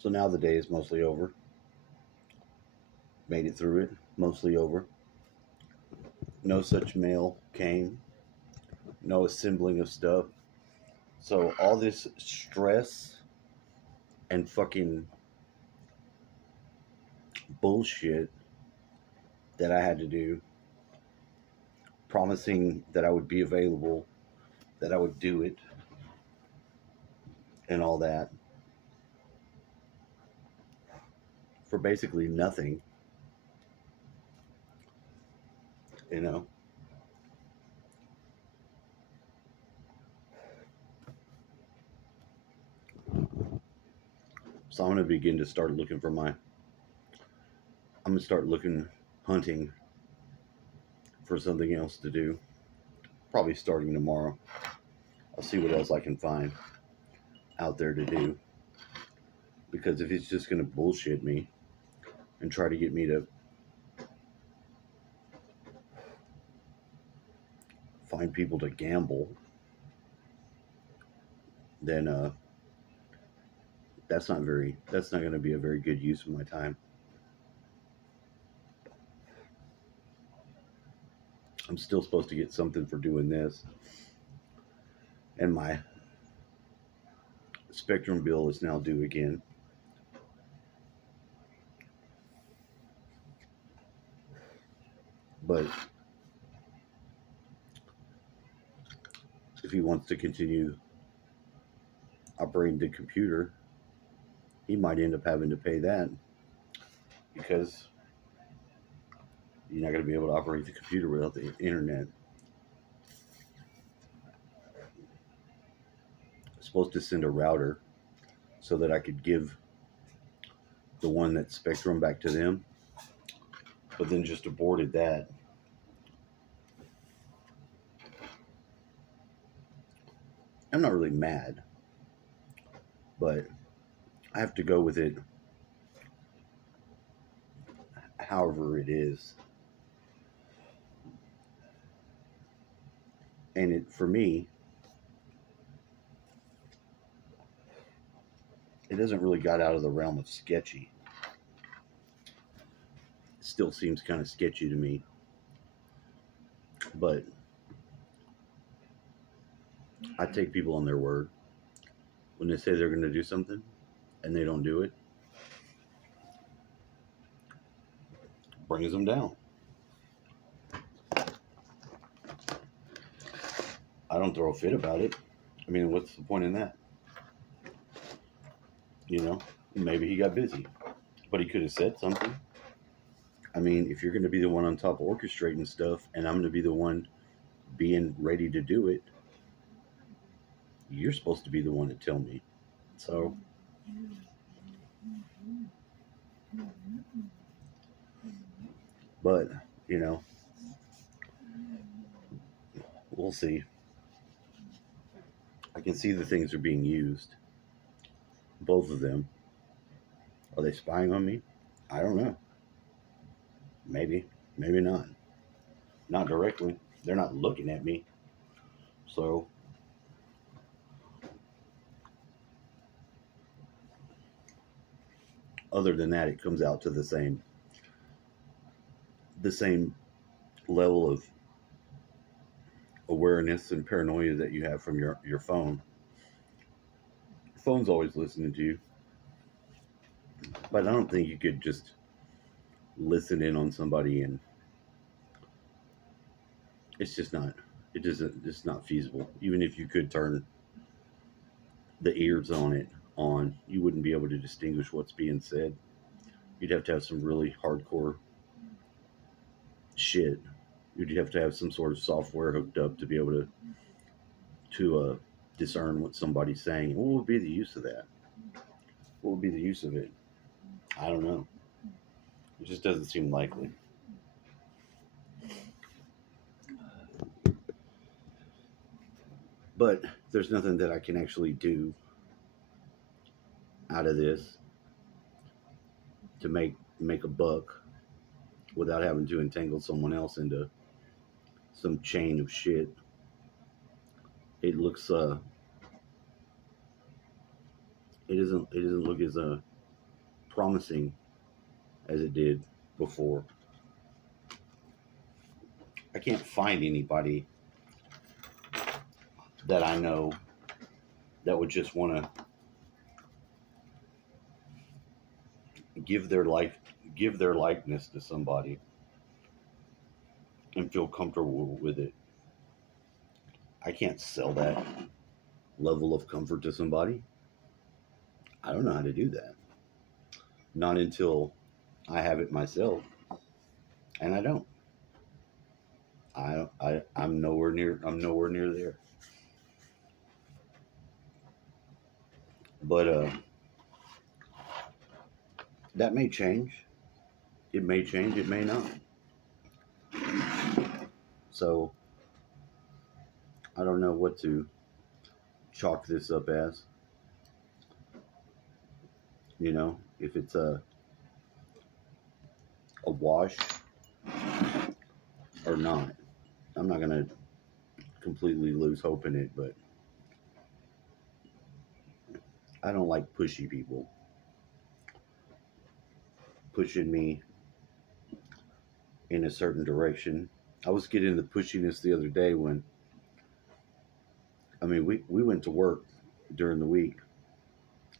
So now the day is mostly over. Made it through it, mostly over. No such mail came, no assembling of stuff. So all this stress and fucking bullshit that I had to do, promising that I would be available, that I would do it, and all that for basically nothing, you know. So I'm gonna begin to start looking for my. I'm gonna start looking, hunting for something else to do. Probably starting tomorrow. I'll see what else I can find out there to do. Because if it's just gonna bullshit me and try to get me to find people to gamble, then that's not very. That's not gonna be a very good use of my time. I'm still supposed to get something for doing this, and my Spectrum bill is now due again. But if he wants to continue operating the computer, he might end up having to pay that because you're not going to be able to operate the computer without the internet. I'm supposed to send a router so that I could give the one that's Spectrum back to them, but then just aborted that. I'm not really mad, but I have to go with it however it is. And it for me, it doesn't really got out of the realm of sketchy. It still seems kind of sketchy to me, but I take people on their word. When they say they're going to do something and they don't do it, brings them down. I don't throw a fit about it. I mean, what's the point in that? You know, maybe he got busy, but he could have said something. I mean, if you're going to be the one on top orchestrating stuff and I'm going to be the one being ready to do it, you're supposed to be the one to tell me. So, but, you know, we'll see. I can see the things are being used. Both of them. Are they spying on me? I don't know. Maybe. Maybe not. Not directly. They're not looking at me. So, other than that, it comes out to the same level of awareness and paranoia that you have from your phone. Your phone's always listening to you, but I don't think you could just listen in on somebody and it's just not. It doesn't. It's not feasible. Even if you could turn the ears on it on, you wouldn't be able to distinguish what's being said. You'd have to have some really hardcore shit. You'd have to have some sort of software hooked up to be able to discern what somebody's saying. What would be the use of that? What would be the use of it? I don't know. It just doesn't seem likely. But there's nothing that I can actually do out of this to make a buck without having to entangle someone else into some chain of shit. It looks it doesn't look as promising as it did before. I can't find anybody that I know that would just want to give their life, give their likeness to somebody and feel comfortable with it. I can't sell that level of comfort to somebody. I don't know how to do that. Not until I have it myself, and I don't. I'm nowhere near. I'm nowhere near there. But that may change. It may change. It may not. So I don't know what to chalk this up as. You know, if it's a wash or not. I'm not gonna completely lose hope in it, but I don't like pushy people pushing me in a certain direction. I was getting the pushiness the other day when, I mean, we went to work during the week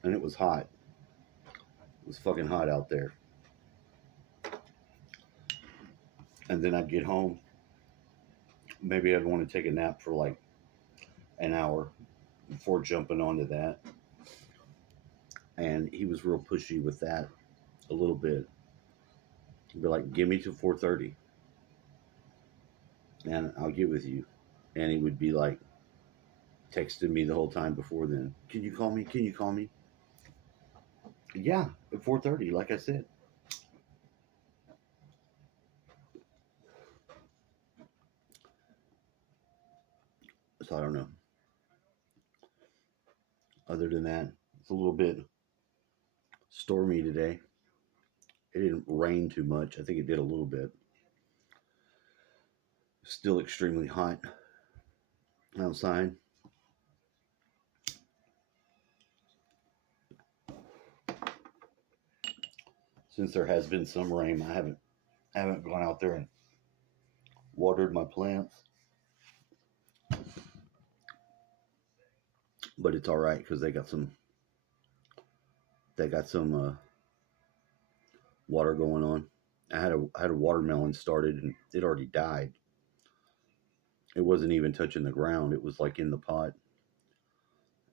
and it was hot. It was fucking hot out there. And then I'd get home. Maybe I'd want to take a nap for like an hour before jumping onto that. And he was real pushy with that a little bit. He'd be like, give me to 4:30 and I'll get with you. And he would be like texting me the whole time before then. Can you call me? Can you call me? Yeah, at 4:30, like I said. So I don't know. Other than that, it's a little bit stormy today. It didn't rain too much. I think it did a little bit. Still extremely hot outside. Since there has been some rain, I haven't gone out there and watered my plants. But it's all right because they got some water going on. I had a watermelon started and it already died. It wasn't even touching the ground. It was like in the pot,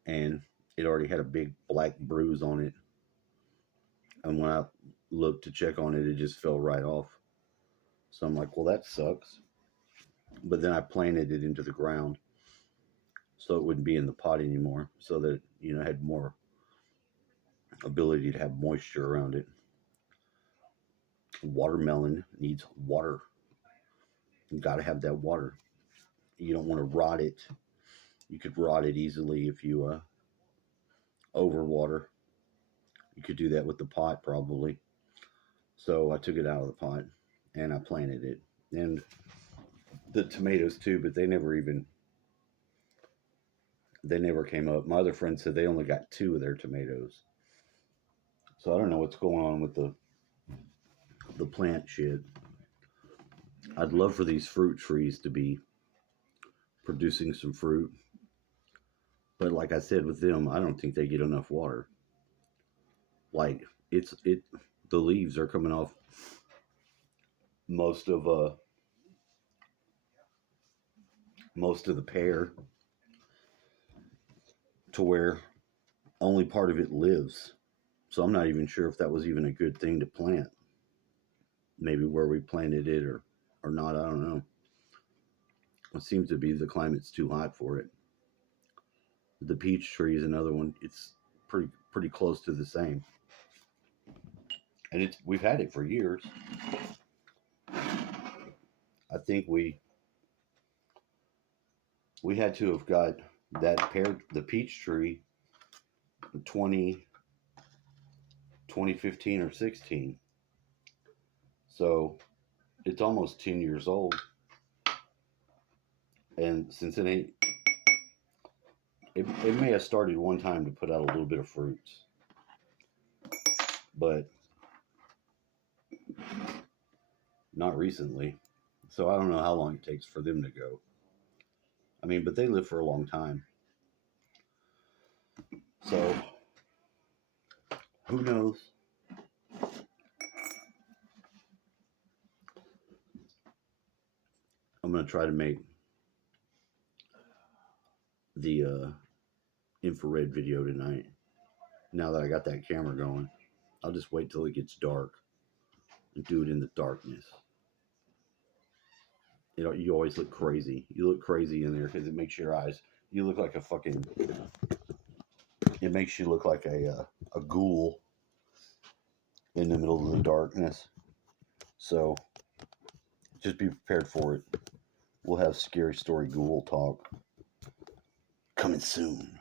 and it already had a big black bruise on it. And when I looked to check on it, it just fell right off. So I'm like, well, that sucks. But then I planted it into the ground so it wouldn't be in the pot anymore, so that had more ability to have moisture around it. Watermelon needs water. You got to have that water. You don't want to rot it. You could rot it easily if you overwater. You could do that with the pot probably. So I took it out of the pot and I planted it. And the tomatoes too, but they never came up. My other friend said they only got two of their tomatoes. So I don't know what's going on with the plant shit. I'd love for these fruit trees to be producing some fruit. But like I said with them, I don't think they get enough water. Like the leaves are coming off most of uh most of the pear to where only part of it lives. So I'm not even sure if that was even a good thing to plant. Maybe where we planted it or not, I don't know. It seems to be the climate's too hot for it. The peach tree is another one. It's pretty close to the same. And we've had it for years. I think we had to have got the peach tree 2015 or 16. So it's almost 10 years old. And since it may have started one time to put out a little bit of fruits. but not recently. So I don't know how long it takes for them to go. I mean, but they live for a long time. So who knows? I'm going to try to make the infrared video tonight. Now that I got that camera going, I'll just wait till it gets dark and do it in the darkness. You know, you always look crazy. You look crazy in there because it makes your eyes. You look like a fucking. It makes you look like a ghoul in the middle of the darkness. So just be prepared for it. We'll have Scary Story Ghoul talk coming soon.